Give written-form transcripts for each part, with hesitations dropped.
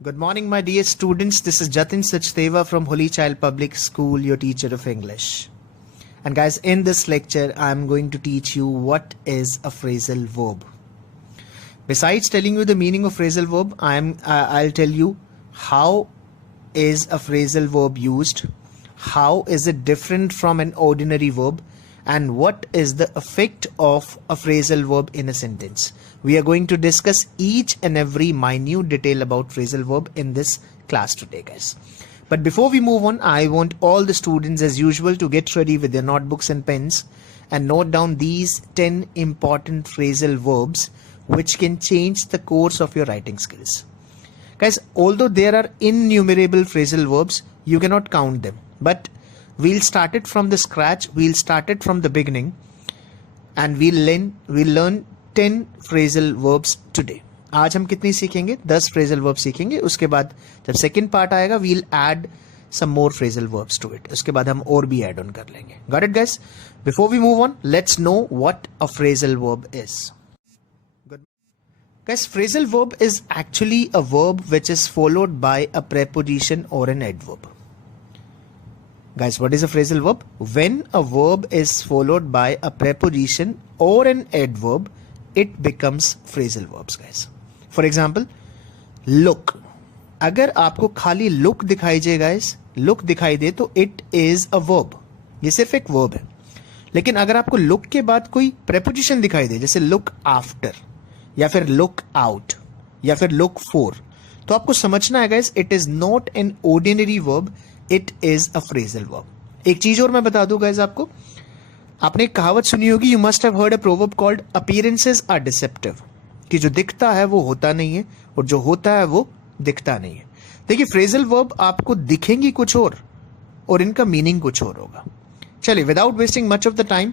Good morning, my dear students. This is Jatin Sachdeva from Holy Child Public School, your teacher of English. And guys, in this lecture, I'm going to teach you what is a phrasal verb. Besides telling you the meaning of phrasal verb, I'll tell you how is a phrasal verb used, how is it different from an ordinary verb, and what is the effect of a phrasal verb in a sentence. We are going to discuss each and every minute detail about phrasal verb in this class today, guys. But before we move on, I want all the students as usual to get ready with their notebooks and pens and note down these 10 important phrasal verbs which can change the course of your writing skills. Guys, although there are innumerable phrasal verbs, you cannot count them. But we'll start it from the scratch, we'll start it from the beginning, and we'll learn 10 phrasal verbs today. आज हम कितनी सीखेंगे? 10 phrasal verbs सीखेंगे. उसके बाद जब second part आएगा, we'll add some more phrasal verbs to it. उसके बाद हम और भी add on कर लेंगे. Got it, guys? Before we move on, let's know what a phrasal verb is. Good. Guys, phrasal verb is actually a verb which is followed by a preposition or an adverb. Guys, what is a phrasal verb? When a verb is followed by a preposition or an adverb, it becomes phrasal verbs, guys. For example, look. अगर आपको खाली look दिखाई दे, guys, look दिखाई दे तो it is a verb. ये सिर्फ एक verb है. लेकिन अगर आपको look के बाद कोई preposition दिखाई दे, जैसे look after, या फिर look out, या फिर look for, तो आपको समझना है, guys, it is not an ordinary verb. It is a phrasal verb. एक चीज और मैं बता दूं guys आपको, आपने एक कहावत सुनी होगी, you must have heard a proverb called appearances are deceptive, कि जो दिखता है वो होता नहीं है और जो होता है वो दिखता नहीं है. देखिए, phrasal verb आपको दिखेंगी कुछ और इनका मीनिंग कुछ और होगा. चलिए, without wasting much of the time,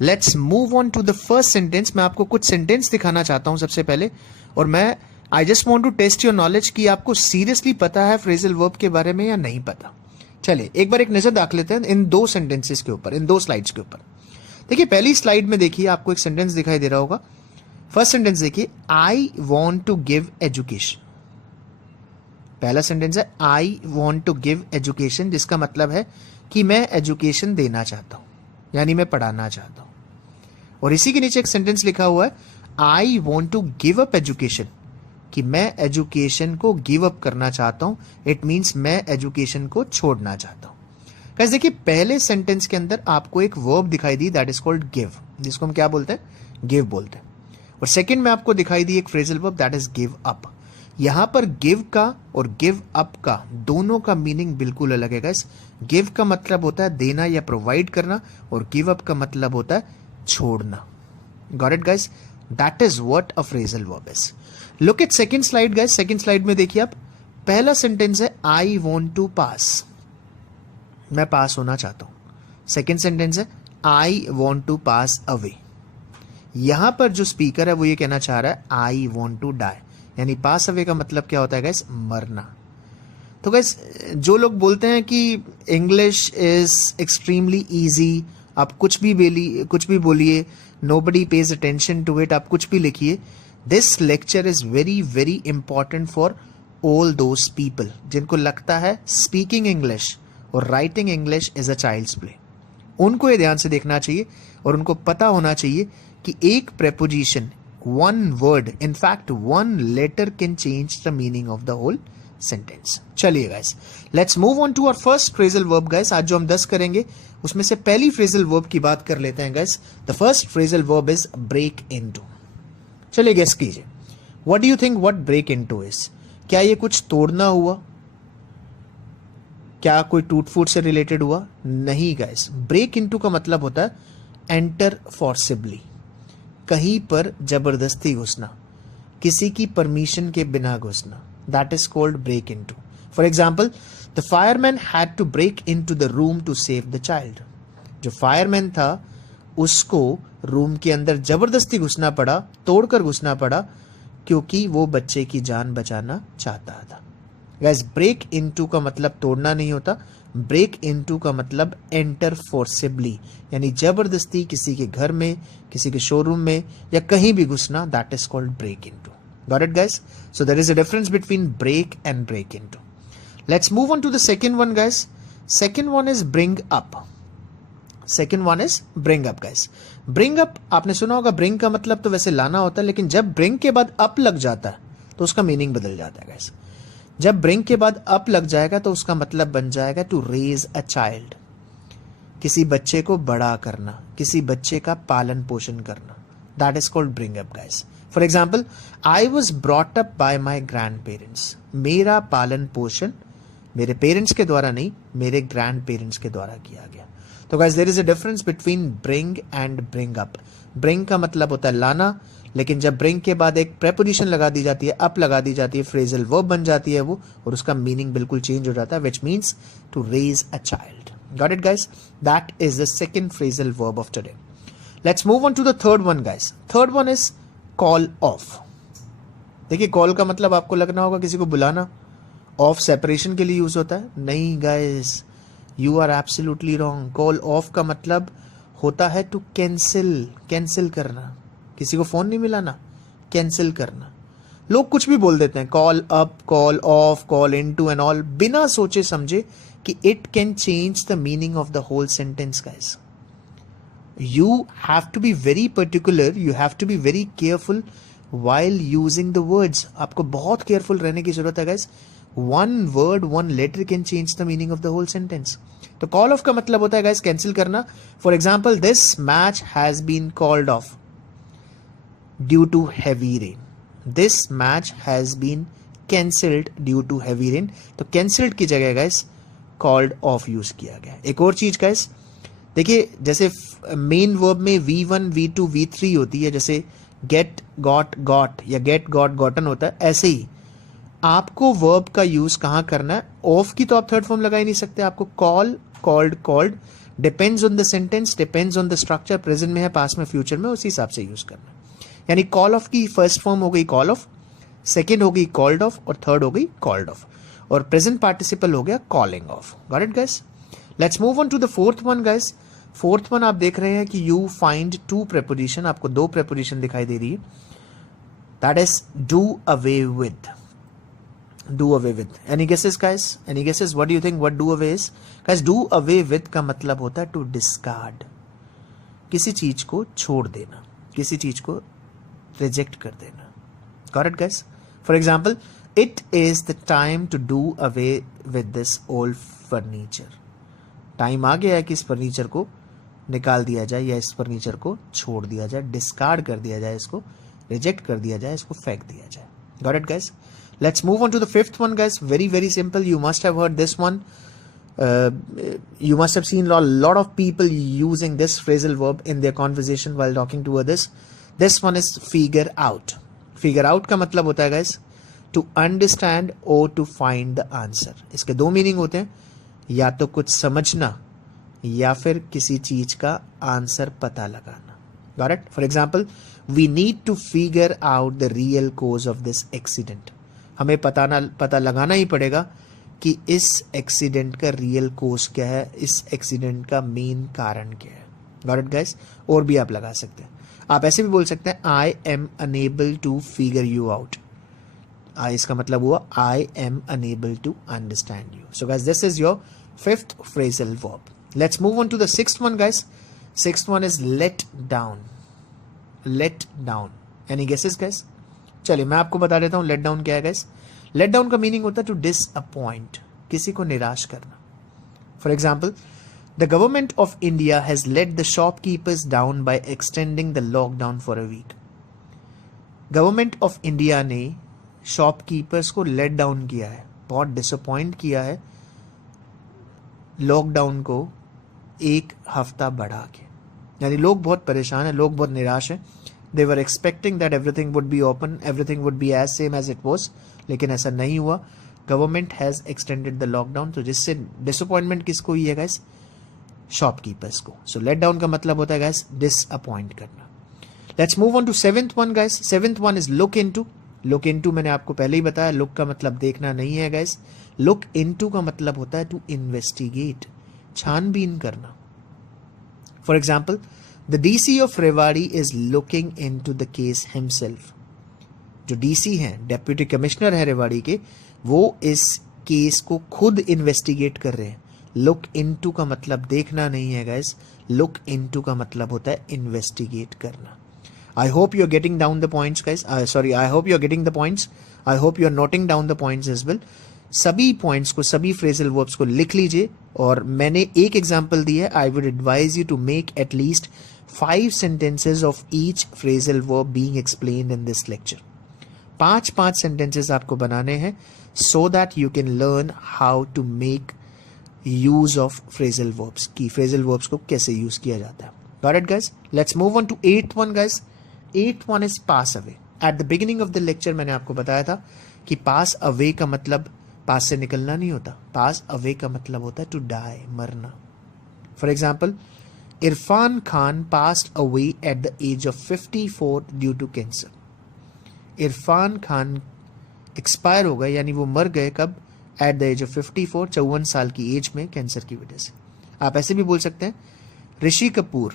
let's move on to the first sentence. मैं आपको कुछ सेंटेंस दिखाना चाहता हूं सबसे पहले, और मैं I just want to test your knowledge कि आपको सीरियसली पता है phrasal verb के बारे में या नहीं पता. चलिए एक बार एक नजर दाख लेते हैं इन दो सेंटेंसेस के ऊपर, इन दो स्लाइड्स के ऊपर. देखिए, पहली स्लाइड में देखिए आपको एक सेंटेंस दिखाई दे रहा होगा. फर्स्ट सेंटेंस देखिए, I want to give education. पहला सेंटेंस है I want to give education, जिसका मतलब है कि मैं एजुकेशन देना चाहता हूं, यानी मैं पढ़ाना चाहता हूं. और इसी के नीचे एक सेंटेंस लिखा हुआ है, I want to give up education, कि मैं एजुकेशन को गिव अप करना चाहता हूं. इट मींस मैं एजुकेशन को छोड़ना चाहता हूं. गाइस देखिए, पहले सेंटेंस के अंदर आपको एक वर्ब दिखाई दी, दैट इज कॉल्ड गिव, जिसको हम क्या बोलते हैं? गिव बोलते हैं. और सेकंड में आपको दिखाई दी एक phrasal verb, that is give up. यहां पर गिव का और गिव अप का दोनों का मीनिंग बिल्कुल अलग है गाइस. गिव का मतलब होता है देना या प्रोवाइड करना, और गिव अप का मतलब होता है छोड़ना. Got it guys? That is what a phrasal verb is. Look at second slide guys. Second slide में देखिए आप, पहला सेंटेंस है आई वांट टू पास, मैं पास होना चाहता हूं. सेकंड सेंटेंस है I want to pass away. यहां पर जो स्पीकर है वो ये कहना चाह रहा है आई वांट टू डाई, यानी पास अवे का मतलब क्या होता है गाइस? मरना. तो गाइस, जो लोग बोलते हैं कि इंग्लिश इज एक्सट्रीमली इजी, आप कुछ भी बोलिए, nobody pays attention to it, आप कुछ भी लिखिए, this lecture is very very important for all those people जिनको लगता है स्पीकिंग इंग्लिश और writing English is a child's play. उनको ये ध्यान से देखना चाहिए और उनको पता होना चाहिए कि एक preposition, one word, in fact one letter can change the meaning of the whole sentence. चलिए guys, let's move on to our first phrasal verb guys. आज जो हम 10 करेंगे उसमें से पहली फ्रेजल वर्ब की बात कर लेते हैं guys. The first phrasal verb is break into. चलिए गेस कीजिए, what do you think what break into is? क्या ये कुछ तोड़ना हुआ? क्या कोई टूट फूट से रिलेटेड हुआ? नहीं गाइस. ब्रेक इनटू का मतलब होता है एंटर फोर्सिबली, कहीं पर जबरदस्ती घुसना, किसी की परमिशन के बिना घुसना. That is called break into. For example, the fireman had to break into the room to save the child. जो फायरमैन था उसको रूम के अंदर जबरदस्ती घुसना पड़ा, तोड़कर घुसना पड़ा, क्योंकि वो बच्चे की जान बचाना चाहता था. गाइस, ब्रेक इनटू का मतलब तोड़ना नहीं होता. ब्रेक इनटू का मतलब एंटर फोर्सिबली, यानी जबरदस्ती किसी के घर में, किसी के शोरूम में या कहीं भी घुसना. That is called break into. Got it, guys? So there is a difference between break and break into. Let's move on to the second one, guys. Second one is bring up. Second one is bring up, guys. Bring up आपने सुना होगा, bring का मतलब तो वैसे लाना होता है, लेकिन जब bring के बाद up लग जाता है तो उसका मीनिंग बदल जाता है, guys. जब bring के बाद up लग जाएगा तो उसका मतलब बन जाएगा to raise a child. किसी बच्चे को बड़ा करना, किसी बच्चे का पालन पोषण करना. That is called bring up, guys. For example, I was brought up by my grandparents. मेरा पालन पोषण मेरे पेरेंट्स के द्वारा नहीं, मेरे ग्रैंड पेरेंट्स के द्वारा किया गया. तो guys there is a difference between bring and bring up. Bring का मतलब होता है लाना, लेकिन जब ब्रिंग के बाद एक प्रेपोजिशन लगा दी जाती है, अप लगा दी जाती है, फ्रेजल वर्ब बन जाती है वो, और उसका मीनिंग बिल्कुल चेंज हो जाता है, which means to raise a child. Got it, guys? That is the second phrasal verb of today. Let's move on to the third one, guys. Third one is call off. देखिए, call का मतलब आपको लगना होगा किसी को बुलाना. Of separation के लिए यूज होता है. नहीं guys, you are absolutely wrong. Call off का मतलब होता है टू कैंसिल, कैंसिल करना. किसी को फोन नहीं मिलाना, कैंसिल करना. लोग कुछ भी बोल देते हैं, call up, call off, call into and all, बिना सोचे समझे कि it can change the meaning of the whole sentence. Guys, you have to be very particular, you have to be very careful while using the words. आपको बहुत careful रहने की जरूरत है, guys. One word, one letter can change the meaning of the whole sentence. तो call off का मतलब होता है, guys, cancel करना. For example, this match has been called off due to heavy rain. This match has been cancelled due to heavy rain. तो cancelled की जगह, guys, called off use किया गया. एक और चीज, guys, देखिए, जैसे मेन वर्ब में V1, V2, V3 होती है, जैसे गेट, गॉट, गॉट या गेट, गॉट, गॉटन होता है, ऐसे ही आपको वर्ब का यूज कहां करना है. ऑफ की तो आप थर्ड फॉर्म लगा ही नहीं सकते. आपको call, called, called, depends on the sentence, depends on the structure, present में है, पास्ट में, फ्यूचर में, उसी हिसाब से यूज करना. यानी कॉल ऑफ की फर्स्ट फॉर्म हो गई कॉल ऑफ, सेकेंड हो गई कॉल्ड ऑफ, और थर्ड हो गई कॉल्ड ऑफ, और प्रेजेंट पार्टिसिपल हो गया calling off. Got it, guys? Let's move on to the fourth one, guys. Fourth one आप देख रहे हैं कि यू फाइंड टू प्रेपोजिशन, आपको दो प्रेपोजिशन दिखाई दे रही है. That is do away with. Do away with. Any guesses, guys? Any guesses? What do you think what do away is? Guys, do away with का मतलब होता है टू डिस्कार्ड. किसी चीज को छोड़ देना, किसी चीज को रिजेक्ट कर देना. Got it, guys? For example, it is the time to do away with this old furniture. Time आ गया है कि इस फर्नीचर को निकाल दिया जाए या इस फर्नीचर को छोड़ दिया जाए, डिस्कार्ड कर दिया जाए, इसको रिजेक्ट कर दिया जाए, इसको फेंक दिया जाए. Got it, guys? Let's move on to the fifth one, guys. Very very simple. You must have heard this one. You must have seen a lot of people using this phrasal verb in their conversation while talking to others. This one is figure out. Figure out का मतलब होता है, guys, to understand or to find the answer. इसके दो meaning होते हैं, या तो कुछ समझना या फिर किसी चीज का आंसर पता लगाना. Got it? For example, we need to figure out the real cause of this accident. हमें पता लगाना ही पड़ेगा कि इस एक्सीडेंट का रियल कोज क्या है, इस एक्सीडेंट का मेन कारण क्या है. Got it, guys? और भी आप लगा सकते हैं. आप ऐसे भी बोल सकते हैं, I am unable to figure you out. इसका मतलब हुआ I am unable to understand you. So guys, this is your fifth phrasal verb. Let's move on to the sixth one, guys. Sixth one is let down. Let down. Any guesses, guys? चलिए मैं आपको बता देता हूँ let down क्या है, guys. Let down का meaning होता है to disappoint, किसी को निराश करना. For example, the government of India has let the shopkeepers down by extending the lockdown for a week. Government of India ने shopkeepers को let down किया है, बहुत disappoint किया है लॉकडाउन को एक हफ्ता बढ़ा के. यानी लोग बहुत परेशान हैं, लोग बहुत निराश हैं. They were expecting that everything would be open, everything would be as same as it was, लेकिन ऐसा नहीं हुआ. Government has extended the lockdown. तो जिससे डिसअपॉइंटमेंट किसको हुई है, गाइस? शॉपकीपर्स को. सो लेट डाउन का मतलब होता है, गाइस, डिसअपॉइंट करना. Let's move on to seventh one, guys. Seventh one is look into. Look into मैंने आपको पहले ही बताया, लुक का मतलब देखना नहीं है, गाइस. लुक इनटू का मतलब होता है टू इन्वेस्टिगेट, छानबीन करना. For example, the DC of Rewari is looking into the case himself. जो डीसी हैं, डेप्यूटी कमिश्नर है रेवाड़ी के, वो इस केस को खुद इन्वेस्टिगेट कर रहे हैं। लुक इनटू का मतलब देखना नहीं है गाइस, लुक इनटू का मतलब होता है इन्वेस्टिगेट करना। I hope you are getting down the points guys, I hope you are getting the points, I hope you are noting down the points as well. सभी पॉइंट्स को, सभी phrasal verbs को लिख लीजिए, और मैंने एक एग्जांपल दी है। I would advise you to make at least 5 sentences of each phrasal verb being explained in this lecture. 5 sentences आपको बनाने हैं so that you can learn how to make use of phrasal verbs, कि phrasal verbs को कैसे use किया जाता है। Got it guys? Let's move on to 8th one guys. 8th one is pass away. At the beginning of the lecture मैंने आपको बताया था कि pass away का मतलब पास से निकलना नहीं होता, pass away का मतलब होता है to die, मरना। For example, Irfan Khan passed away at the age of 54 due to cancer. Irfan Khan expire हो गए, यानी वो मर गए कब? एट द एज ऑफ 54, 54 साल की एज में कैंसर की वजह से। आप ऐसे भी बोल सकते हैं Rishi Kapoor,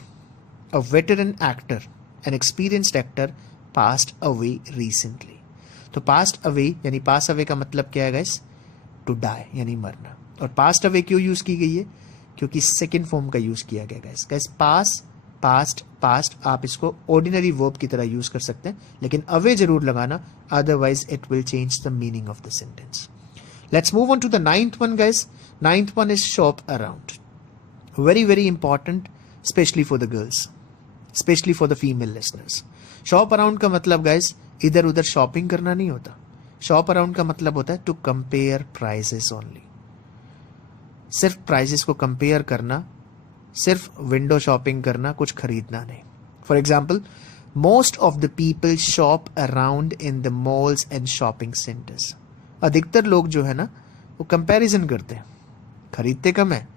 a veteran actor, an experienced actor, passed away recently. तो पास्ड अवे यानी पास अवे का मतलब क्या है गाइस? टू डाई, यानी मरना। और पास्ड अवे क्यों यूज की गई है? क्योंकि सेकेंड फॉर्म का यूज किया गया गाइस। गाइस पास, पास्ट, पास्ट आप इसको ऑर्डिनरी वर्ब की तरह यूज कर सकते हैं, लेकिन अवे जरूर लगाना, otherwise it will change the meaning of the sentence. Let's move on to the 9th one guys. 9th one is shop around. Very very important, especially for the girls, especially for the female listeners. Shop around का मतलब guys इधर उधर shopping करना नहीं होता। Shop around का मतलब होता है टू कंपेयर प्राइसेस ओनली। सिर्फ प्राइसेस को कंपेयर करना, सिर्फ विंडो शॉपिंग करना, कुछ खरीदना नहीं। For example, most of the people shop around in the malls and shopping centres. अधिकतर लोग जो है ना वो कंपैरिजन करते हैं, खरीदते कम है,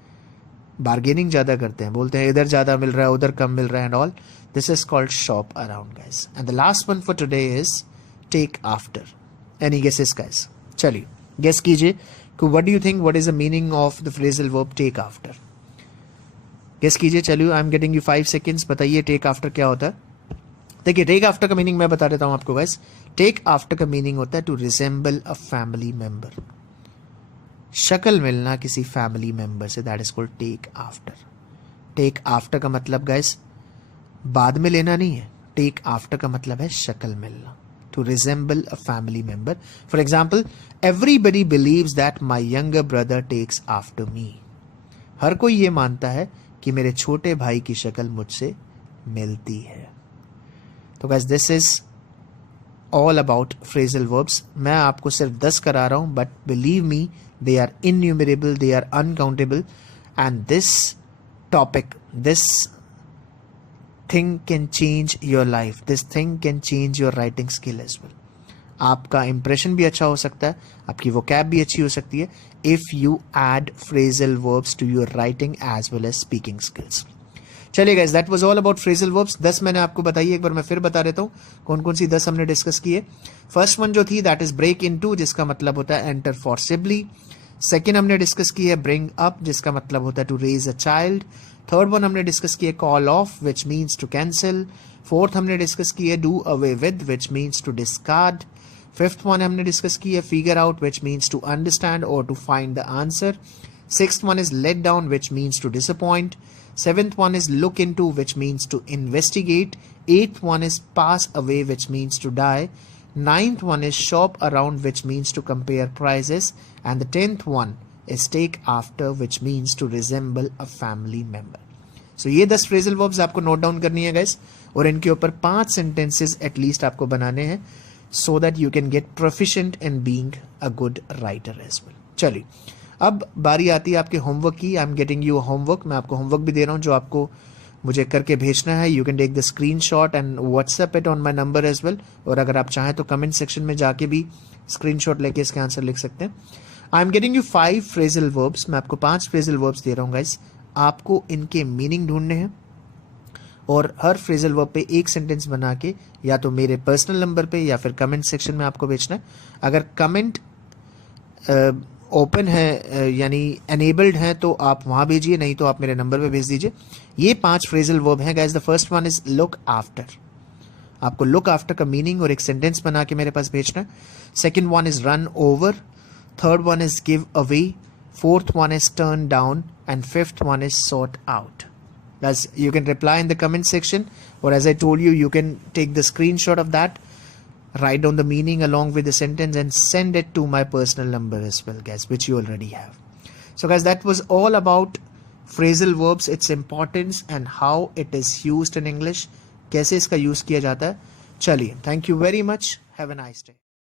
बार्गेनिंग ज्यादा करते हैं, बोलते हैं इधर ज्यादा मिल रहा है उधर कम मिल रहा है and all. This is called shop around guys. And the last one for today is take after. Any guesses guys? चलिए गेस कीजिए कि what do you think, what is the meaning of the phrasal verb take after? Guess कीजिए। चलिए, I am getting you 5 seconds। बताइए take after क्या होता है। देखिए, टेक आफ्टर का मीनिंग मैं बता देता हूं आपको गाइस। टेक आफ्टर का मीनिंग होता है to resemble a family member, शक्ल मिलना किसी फैमिली मेंबर से, that is called take after. Take after का मतलब गाइस बाद में लेना नहीं है, टेक आफ्टर का मतलब है शक्ल मिलना, to resemble a family member. For example, everybody believes that my younger brother takes after me. हर कोई ये मानता है कि मेरे छोटे भाई की शक्ल मुझसे मिलती है। तो guys this is all about phrasal verbs. मैं आपको सिर्फ 10 करा रहा हूं, but believe me they are innumerable, they are uncountable, and this topic, this thing can change your life, this thing can change your writing skill as well. आपका impression भी अच्छा हो सकता है, आपकी वोकैब भी अच्छी हो सकती है if you add phrasal verbs to your writing as well as speaking skills. चलिए guys, that was all about phrasal verbs. 10 मैंने आपको बताई, एक बार मैं फिर बता देता हूँ कौन कौन सी 10 हमने डिस्कस की है। फर्स्ट वन जो थी दैट इज ब्रेक इनटू, जिसका मतलब होता है एंटर फोर्सिबली। सेकेंड हमने डिस्कस की है ब्रिंग अप, जिसका मतलब होता है to raise a child. Third one हमने डिस्कस की है call off, which means to cancel. Fourth हमने डिस्कस की है do away with, which means to discard. Fifth one हमने डिस्कस की है figure out, which means to understand और to find the answer. Sixth one is let down, which means to disappoint. Seventh one is look into, which means to investigate. Eighth one is pass away, which means to die. Ninth one is shop around, which means to compare prices. And the 10th one is take after, which means to resemble a family member. So ये 10 phrasal verbs आपको note down करनी है guys, और इनके ऊपर 5 sentences at least आपको बनाने हैं so that you can get proficient in being a good writer as well. चलिए, अब बारी आती है आपके होमवर्क की। आई एम गेटिंग यू होमवर्क। मैं आपको होमवर्क भी दे रहा हूँ जो आपको मुझे करके भेजना है। You can take the screenshot and WhatsApp it on my number as well, और अगर आप चाहें तो कमेंट सेक्शन में जाके भी स्क्रीनशॉट लेके इसके आंसर लिख सकते हैं। I am getting you 5 phrasal verbs. मैं आपको 5 फ्रेजल वर्ब्स दे रहा हूँ गाइस। आपको इनके मीनिंग ढूंढने हैं और हर फ्रेजल वर्ब पे एक सेंटेंस बना के या तो मेरे पर्सनल नंबर पे या फिर कमेंट सेक्शन में आपको भेजना है। अगर कमेंट ओपन है यानी एनेबल्ड है तो आप वहां भेजिए, नहीं तो आप मेरे नंबर पे भेज दीजिए। ये 5 फ्रेजल वर्ब हैं guys. The first one is look after. आपको लुक आफ्टर का मीनिंग और एक सेंटेंस बना के मेरे पास भेजना है. Second one is run over, third one is give away, fourth one is turn down, and fifth one is sort out. Guys, you can reply in the comment section, or as I told you, you can take the screenshot of that, write down the meaning along with the sentence and send it to my personal number as well, guys, which you already have. So guys, that was all about phrasal verbs, its importance and how it is used in English. कैसे इसका use किया जाता है. चलिए, thank you very much. Have a nice day.